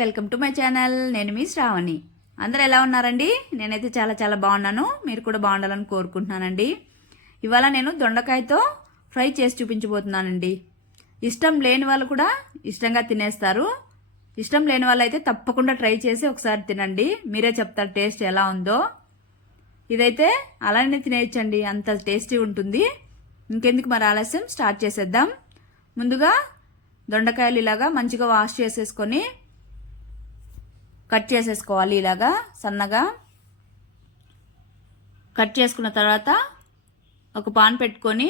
Welcome to my channel. నేను మీ శ్రావణి. అందరూ ఎలా ఉన్నారండి? నేనైతే చాలా చాలా బాగున్నాను. మీరు కూడా బాగుండాలని కోరుకుంటున్నానండి. ఇవాళ నేను దొండకాయతో ఫ్రై చేసి చూపించబోతున్నానండి. ఇష్టం లేని వాళ్ళు కూడా ఇష్టంగా తినేస్తారు. ఇష్టం లేని వాళ్ళు అయితే తప్పకుండా ట్రై చేసి ఒకసారి తినండి. మీరే చెప్తారు టేస్ట్ ఎలా ఉందో. ఇదైతే అలానే తినేయచ్చండి, అంత టేస్టీ ఉంటుంది. ఇంకెందుకు మరి ఆలస్యం, స్టార్ట్ చేసేద్దాం. ముందుగా దొండకాయలు ఇలాగా మంచిగా వాష్ చేసేసుకొని కట్ చేసేసుకోవాలి. ఇలాగా సన్నగా కట్ చేసుకున్న తర్వాత ఒక పాన్ పెట్టుకొని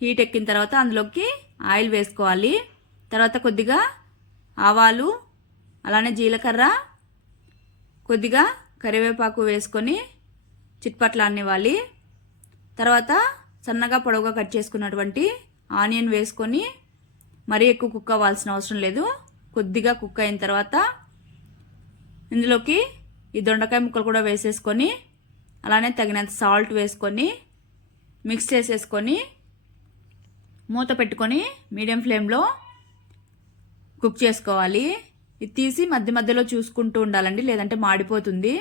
హీట్ ఎక్కిన తర్వాత అందులోకి ఆయిల్ వేసుకోవాలి. తర్వాత కొద్దిగా ఆవాలు, అలానే జీలకర్ర, కొద్దిగా కరివేపాకు వేసుకొని చిట్పట్లాన్నివ్వాలి. తర్వాత సన్నగా పొడవుగా కట్ చేసుకున్నటువంటి ఆనియన్ వేసుకొని మరీ ఎక్కువ కుక్ అవ్వాల్సిన అవసరం లేదు. కొద్దిగా కుక్ అయిన తర్వాత ఇందులోకి ఈ దొండకాయ ముక్కలు కూడా వేసేసుకొని అలానే తగినంత సాల్ట్ వేసుకొని మిక్స్ చేసేసుకొని మూత పెట్టుకొని మీడియం ఫ్లేమ్లో కుక్ చేసుకోవాలి. ఇది తీసి మధ్య మధ్యలో చూసుకుంటూ ఉండాలండి, లేదంటే మాడిపోతుంది.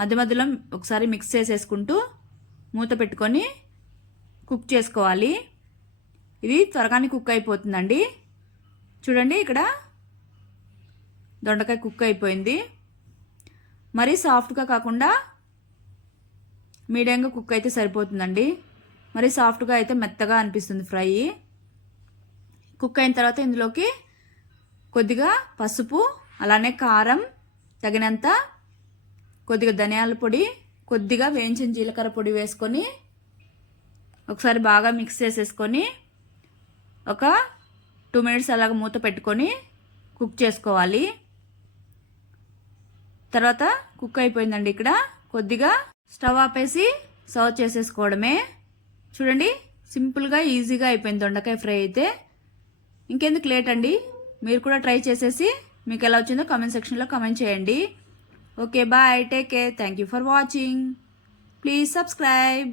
మధ్య మధ్యలో ఒకసారి మిక్స్ చేసేసుకుంటూ మూత పెట్టుకొని కుక్ చేసుకోవాలి. ఇది త్వరగానే కుక్ అయిపోతుందండి. చూడండి, ఇక్కడ దొండకాయ కుక్ అయిపోయింది. మరీ సాఫ్ట్గా కాకుండా మీడియంగా కుక్ అయితే సరిపోతుందండి. మరీ సాఫ్ట్గా అయితే మెత్తగా అనిపిస్తుంది ఫ్రై. కుక్ అయిన తర్వాత ఇందులోకి కొద్దిగా పసుపు, అలానే కారం తగినంత, కొద్దిగా ధనియాల పొడి, కొద్దిగా వేయించిన జీలకర్ర పొడి వేసుకొని ఒకసారి బాగా మిక్స్ చేసేసుకొని ఒక 2 మినిట్స్ అలాగ మూత పెట్టుకొని కుక్ చేసుకోవాలి. తర్వాత కుక్ అయిపోయిందండి. ఇక్కడ కొద్దిగా స్టవ్ ఆపేసి సర్వ్ చేసేసుకోవడమే. చూడండి, సింపుల్గా ఈజీగా అయిపోయింది దొండకాయ ఫ్రై అయితే. ఇంకెందుకు లేట్ అండి, మీరు కూడా ట్రై చేసేసి మీకు ఎలా వచ్చిందో కామెంట్ సెక్షన్లో కామెంట్ చేయండి. Okay, bye, take care, thank you for watching. Please subscribe.